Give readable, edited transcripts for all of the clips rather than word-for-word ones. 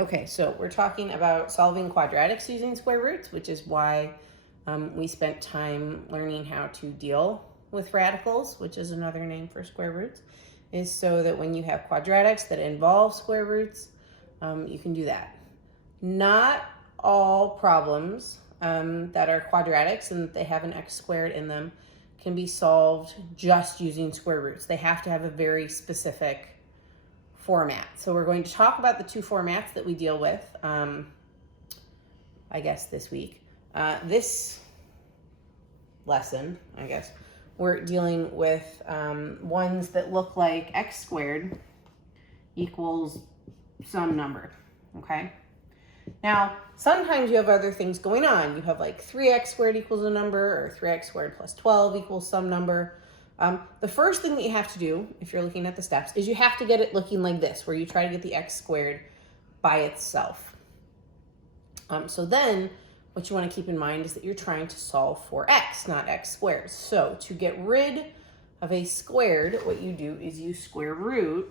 Okay, so we're talking about solving quadratics using square roots, which is why we spent time learning how to deal with radicals, which is another name for square roots, is so that when you have quadratics that involve square roots, you can do that. Not all problems that are quadratics and that they have an x squared in them can be solved just using square roots. They have to have a very specific format. So we're going to talk about the two formats that we deal with, I guess, this week. This lesson, I guess, we're dealing with ones that look like x squared equals some number, okay? Now, sometimes you have other things going on. You have like 3x squared equals a number, or 3x squared plus 12 equals some number. The first thing that you have to do, if you're looking at the steps, is you have to get it looking like this, where you try to get the x squared by itself. So then, what you want to keep in mind is that you're trying to solve for x, not x squared. So to get rid of a squared, what you do is you square root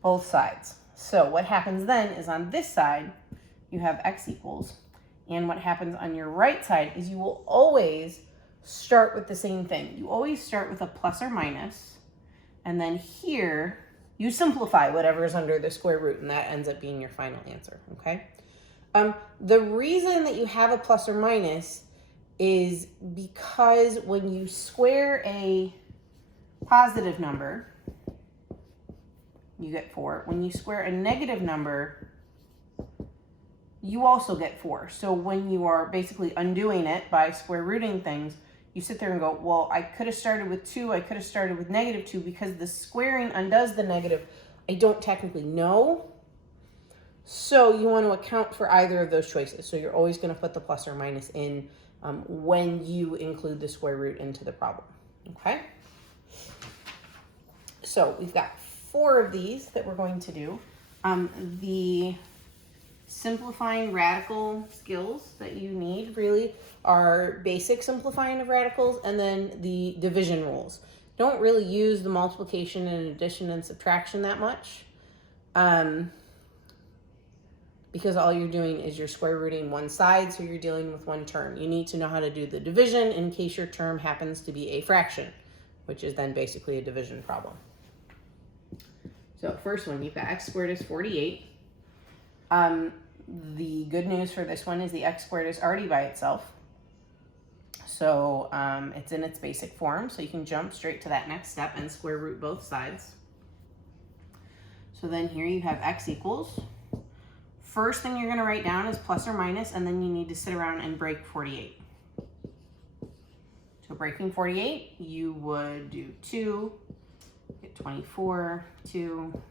both sides. So what happens then is on this side, you have x equals, and what happens on your right side is you will always start with the same thing. You always start with a plus or minus, and then here you simplify whatever is under the square root, and that ends up being your final answer, okay? The reason that you have a plus or minus is because when you square a positive number, you get 4. When you square a negative number, you also get 4. So when you are basically undoing it by square rooting things, you sit there and go, well, I could have started with 2, I could have started with negative 2, because the squaring undoes the negative. I don't technically know. So you want to account for either of those choices. So you're always going to put the plus or minus in when you include the square root into the problem, okay? So we've got 4 of these that we're going to do. The simplifying radical skills that you need really are basic simplifying of radicals, and then the division rules. Don't really use the multiplication and addition and subtraction that much, because all you're doing is you're square rooting one side, so you're dealing with one term. You need to know how to do the division in case your term happens to be a fraction, which is then basically a division problem. So first one, you've got x squared is 48. The good news for this one is the x squared is already by itself. So it's in its basic form, so you can jump straight to that next step and square root both sides. So then here you have x equals. First thing you're going to write down is plus or minus, and then you need to sit around and break 48. So breaking 48, you would do 2, get 24, 2,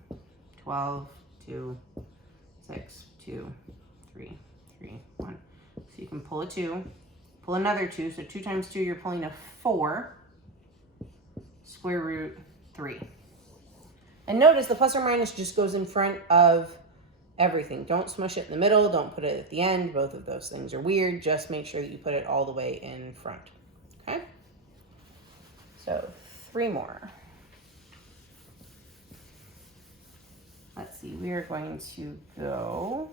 12, 2, 6, 2, 3, 3, 1. So you can pull a 2, pull another 2. So 2 times 2, you're pulling a 4, square root 3. And notice the plus or minus just goes in front of everything. Don't smush it in the middle. Don't put it at the end. Both of those things are weird. Just make sure that you put it all the way in front. Okay? So 3 more. Let's see. We are going to go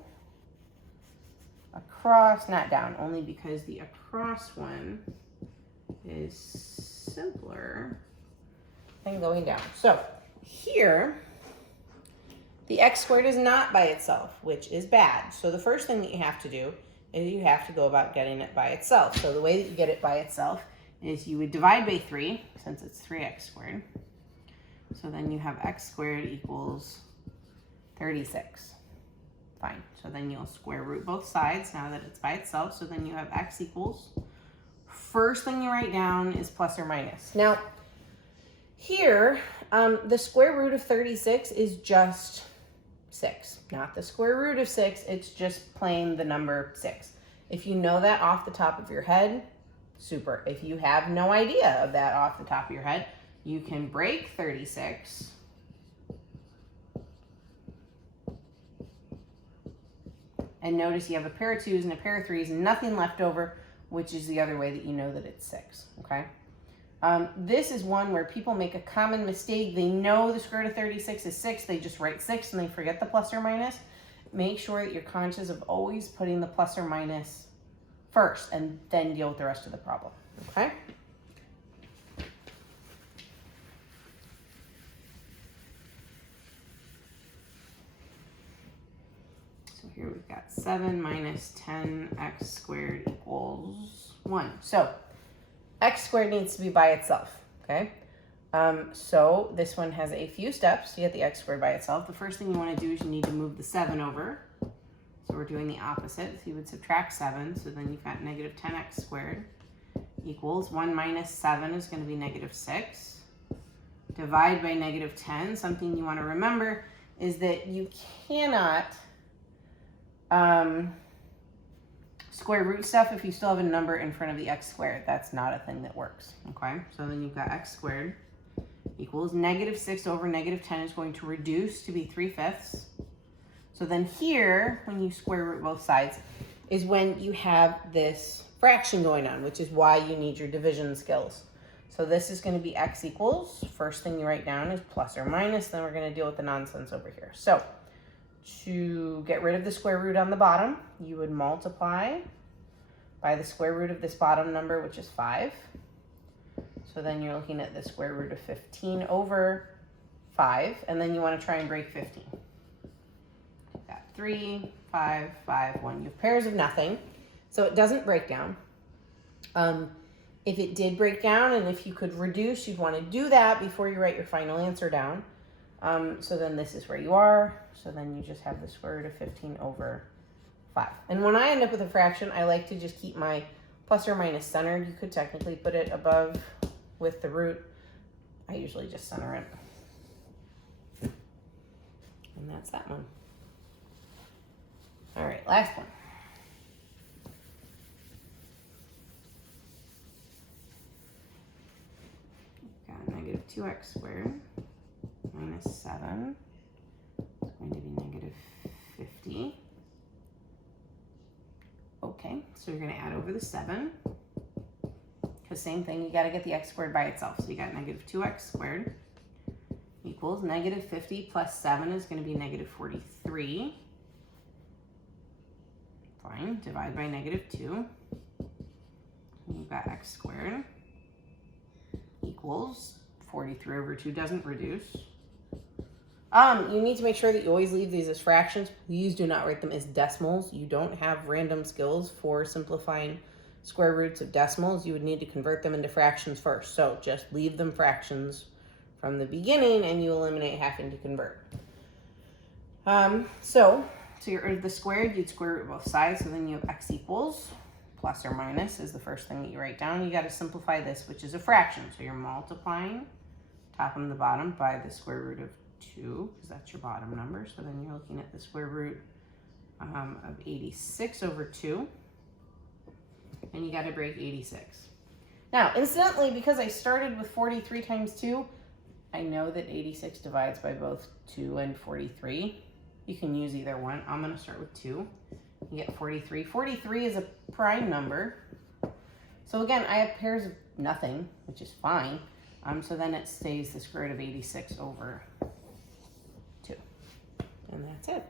across, not down, only because the across one is simpler than going down. So here, the x squared is not by itself, which is bad. So the first thing that you have to do is you have to go about getting it by itself. So the way that you get it by itself is you would divide by 3, since it's 3x squared. So then you have x squared equals 36. Fine. So then you'll square root both sides now that it's by itself. So then you have x equals. First thing you write down is plus or minus. Now, here, the square root of 36 is just 6, not the square root of 6. It's just plain the number 6. If you know that off the top of your head, super. If you have no idea of that off the top of your head, you can break 36. And notice you have a pair of 2's and a pair of 3's and nothing left over, which is the other way that you know that it's 6, okay? This is one where people make a common mistake. They know the square root of 36 is 6. They just write 6 and they forget the plus or minus. make sure that you're conscious of always putting the plus or minus first and then deal with the rest of the problem, okay? So here we've got 7 minus 10x squared equals 1. So x squared needs to be by itself, okay? So this one has a few steps to get the x squared by itself. The first thing you want to do is you need to move the 7 over. So we're doing the opposite. So you would subtract 7. So then you've got negative 10x squared equals 1 minus 7 is going to be negative 6. Divide by negative 10. Something you want to remember is that you cannot square root stuff if you still have a number in front of the x squared. That's not a thing that works, okay? So then you've got x squared equals negative 6 over negative 10 is going to reduce to be 3/5. So then here, when you square root both sides, is when you have this fraction going on, which is why you need your division skills. So this is going to be x equals, first thing you write down is plus or minus, then we're going to deal with the nonsense over here. So to get rid of the square root on the bottom, you would multiply by the square root of this bottom number, which is 5. So then you're looking at the square root of 15 over 5, and then you want to try and break 15. You've got 3, 5, 5, 1. You have pairs of nothing, so it doesn't break down. If it did break down and if you could reduce, you'd want to do that before you write your final answer down. So then this is where you are. So then you just have the square root of 15 over 5. And when I end up with a fraction, I like to just keep my plus or minus centered. You could technically put it above with the root. I usually just center it. And that's that one. All right, last one. We've got negative 2x squared minus 7 is going to be negative 50. Okay, so you're going to add over the 7. Because same thing, you got to get the x squared by itself. So you got negative 2x squared equals negative 50 plus 7 is going to be negative 43. Fine, divide by negative 2. And you've got x squared equals 43 over 2 doesn't reduce. You need to make sure that you always leave these as fractions. Please do not write them as decimals. You don't have random skills for simplifying square roots of decimals. You would need to convert them into fractions first. So just leave them fractions from the beginning and you eliminate having to convert. So to get rid of the squared, you'd square root both sides. So then you have x equals plus or minus is the first thing that you write down. You got to simplify this, which is a fraction. So you're multiplying top and the bottom by the square root of 2, because that's your bottom number. So then you're looking at the square root of 86 over 2. And you got to break 86. Now, incidentally, because I started with 43 times 2, I know that 86 divides by both 2 and 43. You can use either one. I'm going to start with 2. You get 43. 43 is a prime number. So again, I have pairs of nothing, which is fine. So then it stays the square root of 86 over 2. And that's it.